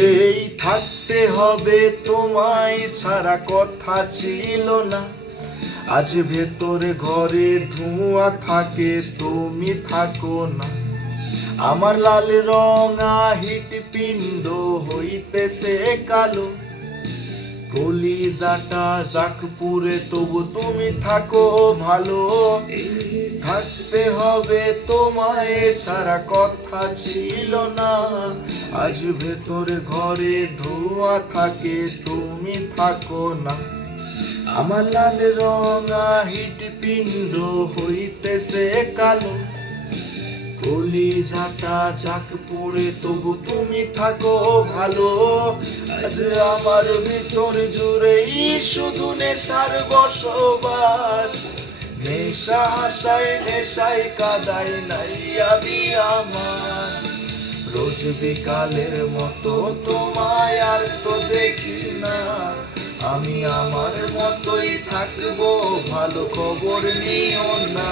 এই থাকতে হবে তোমায় ছাড়া কথা ছিল না। আজ ভেতরে ঘরে ধোঁয়া থাকে, তুমি থাকো না। আমার লাল রঙা হৃৎপিণ্ড হইতেছে কালো, কলিজাটা যাক পুরে তবু তুমি থাকো ভালো। থাকতে হবে তোমায় ছাড়া কথা ছিল না। আজ ভেতরে ঘরে ধোঁয়া থাকে, তুমি থাকো না। আমার লাল রঙা হৃৎপিণ্ড হইতেছে কালো, কলিজাটা যাক পুরে তবু তুমি থাকো ভালো। আজ আমার ভিতর জুড়েই শুধু নেশার বসবাস। নেশা হাসায় নেশায় কাদাই নাই আমি আমার। রোজ বিকালের মতো তোমায় আর তো দেখি না। আমি আমার মতোই থাকবো, ভালো খবর নিও না।